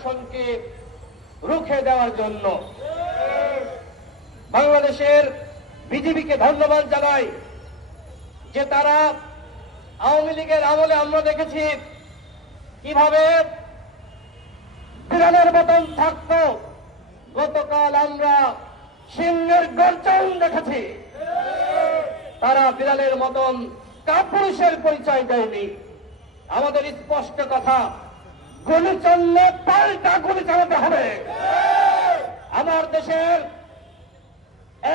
আগ্রাসনকে রুখে দেওয়ার জন্য। বাংলাদেশের বিজেপিকে ধন্যবাদ জানাই যে তারা আওয়ামী লীগের আমলে আমরা দেখেছি কিভাবে বিড়ালের মতন থাকত, গতকাল আমরা সিংহের গর্জন দেখেছি। তারা বিড়ালের মতন কাপুরুষের পরিচয় দেয়নি। আমাদের স্পষ্ট কথা, গুলি চললে পাল্টা গুলি চালাতে হবে। আমার দেশের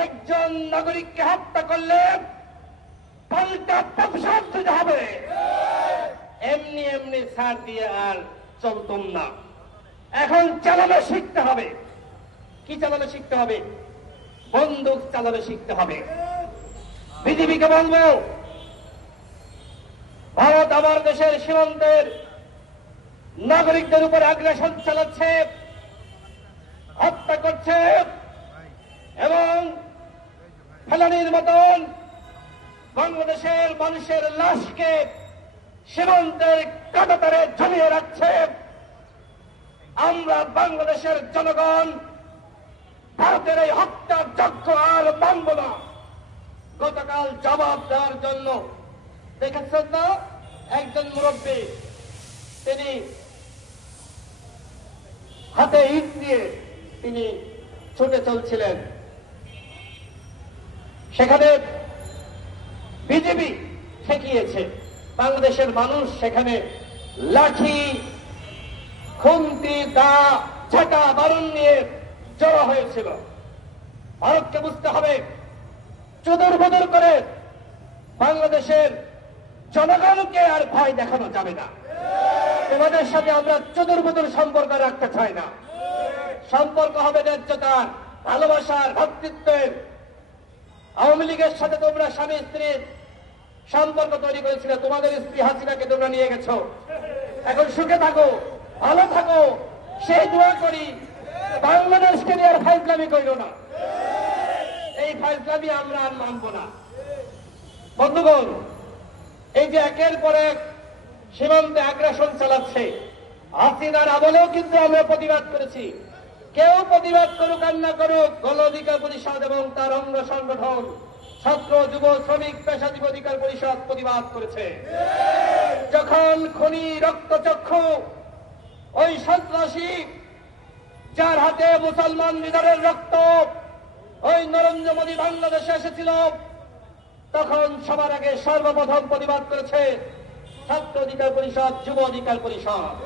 একজন নাগরিককে হত্যা করলে পাল্টা প্রতিশোধ দিতে হবে। এমনি এমনি ছাড় দিয়ে আর চলতুম না। এখন চালানো শিখতে হবে। কি চালানো শিখতে হবে? বন্দুক চালানো শিখতে হবে। বিজেপিকে বলবো, ভারত আমার দেশের সীমান্তের নাগরিকদের উপর আগ্রাসন চালাচ্ছে, হত্যা করছে এবং ফেলানির মতন বাংলাদেশের মানুষের লাশকে সীমান্তের কাঁটাতারে ঝুলিয়ে রাখছে। আমরা বাংলাদেশের জনগণ ভারতের এই হত্যার যজ্ঞ আর মানব না। গতকাল জবাব দেওয়ার জন্য দেখেছেন না, একজন মুরব্বী তিনি হাতে ইট দিয়ে তিনি ছুটে চলছিলেন। সেখানে বিজেপি ঠেকিয়েছে, বাংলাদেশের মানুষ সেখানে লাঠি, খুন্তি, দা, ঝাঁটা, বারুণ নিয়ে জড়ো হয়েছিল। ভারতকে বুঝতে হবে, চুদুর বুদুর করে বাংলাদেশের জনগণকে আর ভয় দেখানো যাবে না। তোমাদের সাথে আমরা চুদুর বুদুর সম্পর্ক রাখতে চাই না। সম্পর্ক হবে ন্যায্যতার, ভালোবাসার, ভ্রাতৃত্বের। আওয়ামী লীগের সাথে তোমরা স্বামী স্ত্রীর সম্পর্ক তৈরি করেছিলে, তোমাদের স্ত্রী হাসিনাকে তোমরা নিয়ে গেছো। এখন সুখে থাকো, ভালো থাকো, সেই দোয়া করি। বাংলাদেশকে নিয়ে আর ফাইজলামি করিল না। এই ফাইজলামি আমরা আর মানব না। বন্ধুগণ, এই যে একের পর এক সীমান্তে আগ্রাসন চালাচ্ছে, হাসিনার আমলেও কিন্তু আমরা প্রতিবাদ করেছি। কেউ প্রতিবাদ করুক আর না করুক, গণ অধিকার পরিষদ এবং তার অঙ্গ সংগঠন ছাত্র, যুব, শ্রমিক, পেশাজীবী অধিকার পরিষদ প্রতিবাদ করেছে। যখন খুনি রক্তচক্ষু ওই সন্ত্রাসী যার হাতে মুসলমান লিডারের রক্ত ওই নরেন্দ্র মোদী বাংলাদেশে এসেছিল, তখন সবার আগে সর্বপ্রথম প্রতিবাদ করেছে ছাত্র অধিকার পরিষদ, যুব অধিকার পরিষদ।